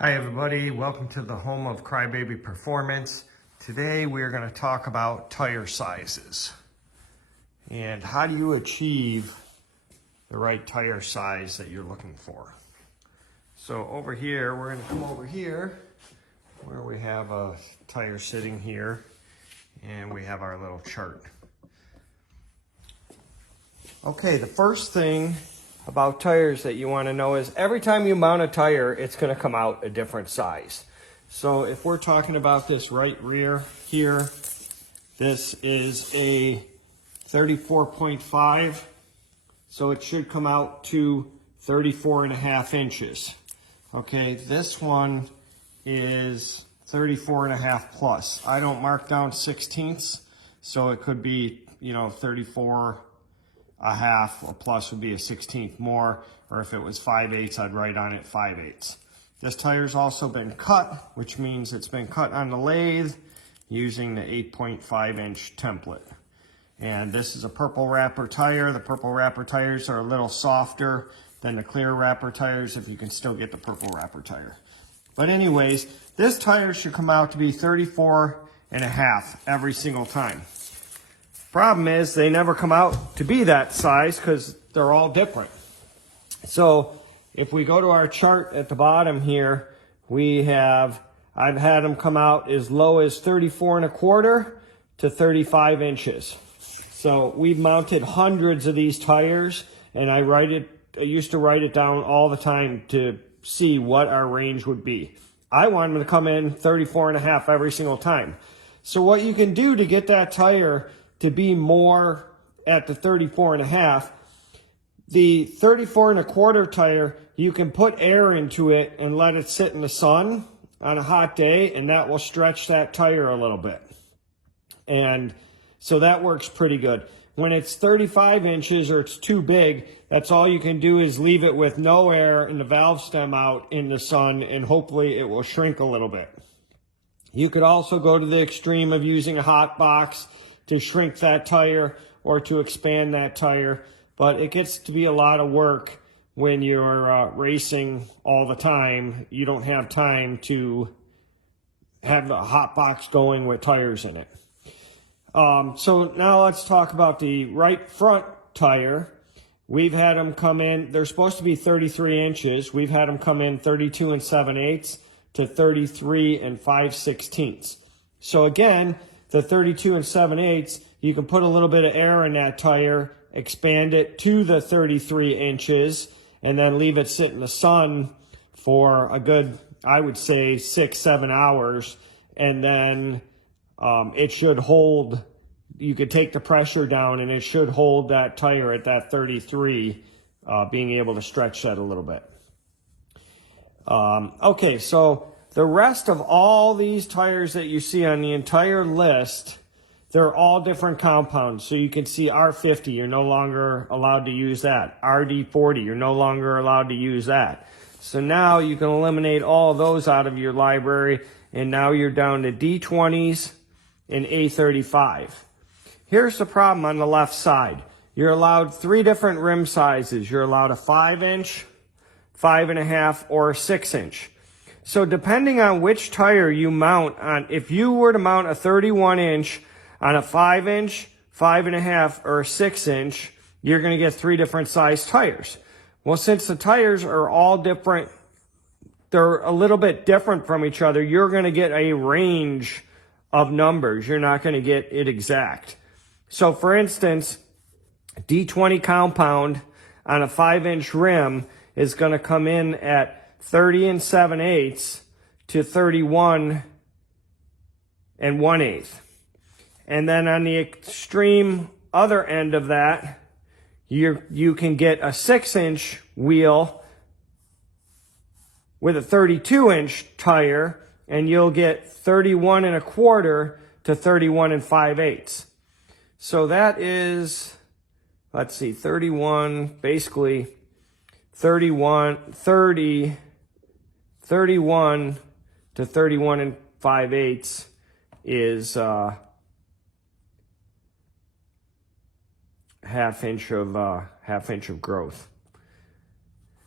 Hi everybody, welcome to the home of Crybaby Performance. Today we're going to talk about tire sizes and how do you achieve the right tire size that you're looking for. So over here, we're going to come over here where we have a tire sitting here and we have our little chart. Okay, the first thing about tires that you want to know is every time you mount a tire, it's going to come out a different size. So if we're talking about this right rear here, this is a 34.5, so it should come out to 34.5 inches. Okay, this one is 34.5 plus. I don't mark down 16ths, so it could be, 34 a half, a plus would be a 16th more, or if it was 5/8, I'd write on it 5/8. This tire's also been cut, which means it's been cut on the lathe using the 8.5 inch template. And this is a purple wrapper tire. The purple wrapper tires are a little softer than the clear wrapper tires, if you can still get the purple wrapper tire. But anyways, this tire should come out to be 34.5 every single time. Problem is they never come out to be that size because they're all different. So if we go to our chart at the bottom here, I've had them come out as low as 34.25 to 35 inches. So we've mounted hundreds of these tires, and I used to write it down all the time to see what our range would be. I want them to come in 34.5 every single time. So what you can do to get that tire to be more at the 34.5, the 34.25 tire, you can put air into it and let it sit in the sun on a hot day, and that will stretch that tire a little bit. And so that works pretty good. When it's 35 inches or it's too big, that's all you can do is leave it with no air and the valve stem out in the sun, and hopefully it will shrink a little bit. You could also go to the extreme of using a hot box to shrink that tire or to expand that tire, but it gets to be a lot of work when you're racing all the time. You don't have time to have the hot box going with tires in it. So now let's talk about the right front tire. We've had them come in, they're supposed to be 33 inches. We've had them come in 32 7/8 to 33 5/16. So again, the 32 7/8, you can put a little bit of air in that tire, expand it to the 33 inches, and then leave it sit in the sun for a good, I would say, 6-7 hours. And then it should hold, you could take the pressure down and it should hold that tire at that 33, being able to stretch that a little bit. Okay, so the rest of all these tires that you see on the entire list, they're all different compounds. So you can see R50, you're no longer allowed to use that. RD40, you're no longer allowed to use that. So now you can eliminate all of those out of your library, and now you're down to D20s and A35. Here's the problem on the left side. You're allowed 3 different rim sizes. You're allowed a 5-inch, 5.5, or a 6-inch. So depending on which tire you mount on, if you were to mount a 31-inch on a 5-inch, 5.5, or a 6-inch, you're going to get 3 different size tires. Well, since the tires are all different, they're a little bit different from each other, you're going to get a range of numbers. You're not going to get it exact. So for instance, D20 compound on a 5-inch rim is going to come in at 30 7/8 to 31 1/8. And then on the extreme other end of that, you can get a 6-inch wheel with a 32-inch tire, and you'll get 31.25 to 31 5/8. So that is, let's see, 31, basically 30 31 to 31 5/8 is half inch of growth.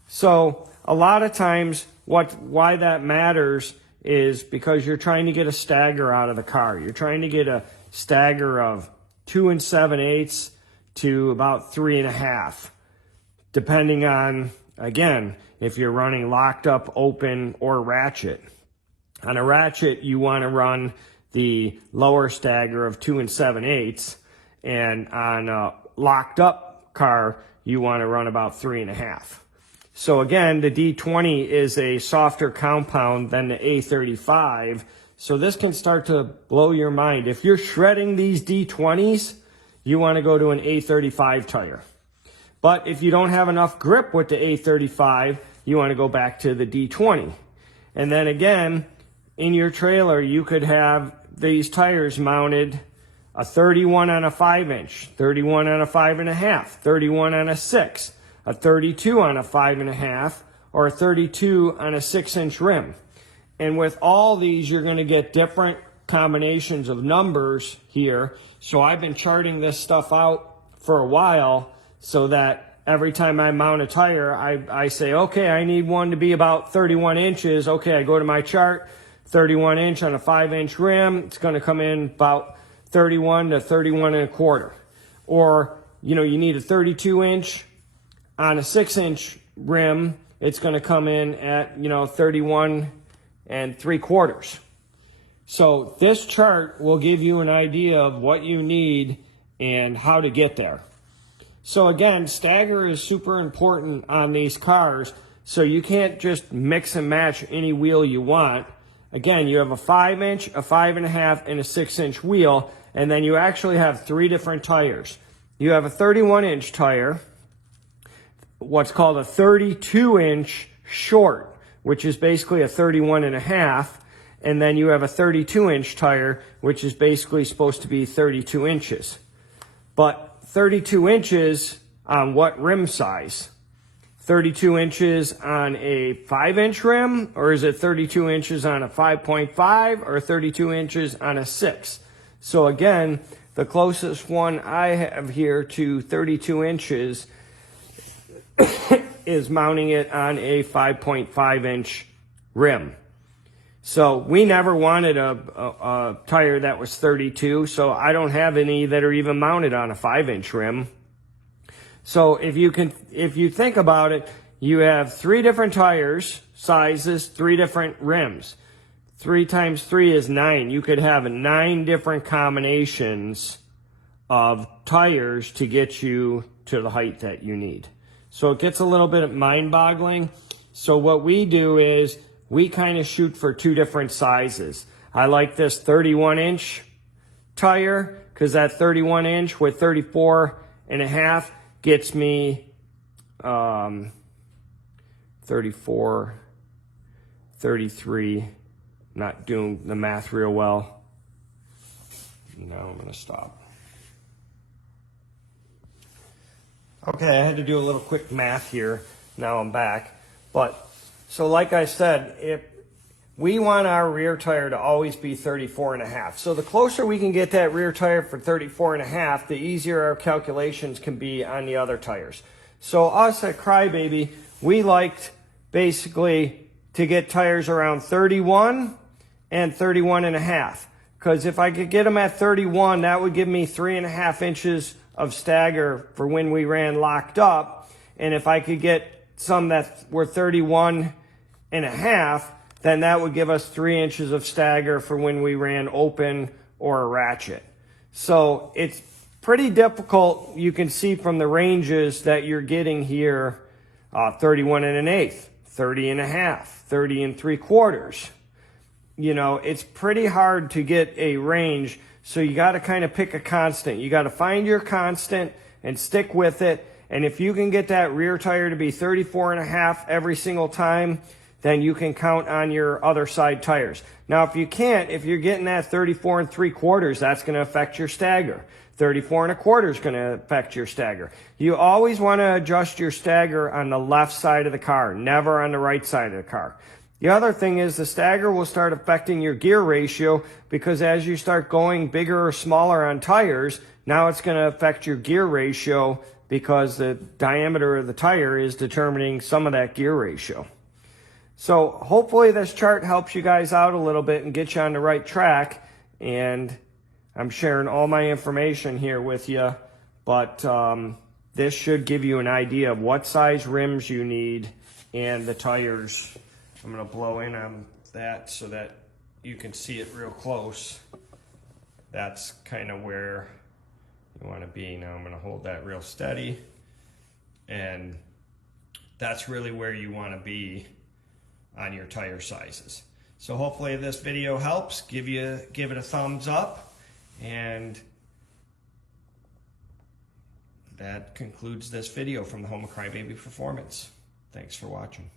So a lot of times why that matters is because you're trying to get a stagger out of the car. You're trying to get a stagger of 2 7/8 to about 3 1/2, depending on, again, if you're running locked up, open, or ratchet. On a ratchet, you want to run the lower stagger of 2 7/8, and on a locked up car, you want to run about 3 1/2. So again, the D20 is a softer compound than the A35. So this can start to blow your mind. If you're shredding these D20s, you want to go to an A35 tire. But if you don't have enough grip with the A35, you want to go back to the D20. And then again, in your trailer, you could have these tires mounted, a 31 on a 5-inch, 31 on a 5 1/2, 31 on a 6, a 32 on a 5 1/2, or a 32 on a 6-inch rim. And with all these, you're going to get different combinations of numbers here. So I've been charting this stuff out for a while so that every time I mount a tire, I say, okay, I need one to be about 31 inches. Okay, I go to my chart, 31 inch on a 5-inch rim. It's going to come in about 31 to 31 1/4. Or, you know, you need a 32 inch on a 6-inch rim. It's going to come in at, 31 3/4. So this chart will give you an idea of what you need and how to get there. So again, stagger is super important on these cars. So you can't just mix and match any wheel you want. Again, you have a 5-inch, a 5 1/2, and a 6-inch wheel. And then you actually have 3 different tires. You have a 31-inch tire, what's called a 32-inch short, which is basically a 31 1/2. And then you have a 32-inch tire, which is basically supposed to be 32 inches. But 32 inches on what rim size? 32 inches on a 5-inch rim, or is it 32 inches on a 5.5, or 32 inches on a 6? So again, the closest one I have here to 32 inches is mounting it on a 5.5-inch rim. So we never wanted a tire that was 32, so I don't have any that are even mounted on a 5-inch rim. So if you think about it, you have 3 different tires, sizes, 3 different rims. 3 times 3 is 9. You could have 9 different combinations of tires to get you to the height that you need. So it gets a little bit mind-boggling. So what we do is we kind of shoot for 2 different sizes. I like this 31-inch tire because that 31-inch with 34 1/2 gets me 34, 33, not doing the math real well. Now I'm going to stop. Okay, I had to do a little quick math here. Now I'm back. But, so like I said, if we want our rear tire to always be 34 1/2. So the closer we can get that rear tire for 34 1/2, the easier our calculations can be on the other tires. So us at Crybaby, we liked basically to get tires around 31 and 31 1/2. Because if I could get them at 31, that would give me 3 1/2 inches of stagger for when we ran locked up. And if I could get some that were 31 1/2, then that would give us 3 inches of stagger for when we ran open or a ratchet. So it's pretty difficult. You can see from the ranges that you're getting here, 31 1/8, 30 1/2, 30 3/4. You know, it's pretty hard to get a range. So you got to kind of pick a constant. You got to find your constant and stick with it. And if you can get that rear tire to be 34 1/2 every single time, then you can count on your other side tires. Now, if you can't, if you're getting that 34 3/4, that's going to affect your stagger. 34 1/4 is going to affect your stagger. You always want to adjust your stagger on the left side of the car, never on the right side of the car. The other thing is the stagger will start affecting your gear ratio because as you start going bigger or smaller on tires, now it's going to affect your gear ratio because the diameter of the tire is determining some of that gear ratio. So hopefully this chart helps you guys out a little bit and get you on the right track. And I'm sharing all my information here with you, but this should give you an idea of what size rims you need and the tires. I'm going to blow in on that so that you can see it real close. That's kind of where you want to be. Now I'm going to hold that real steady, and that's really where you want to be on your tire sizes. So hopefully this video helps. Give it a thumbs up, and that concludes this video from the home of Crybaby Performance. Thanks for watching.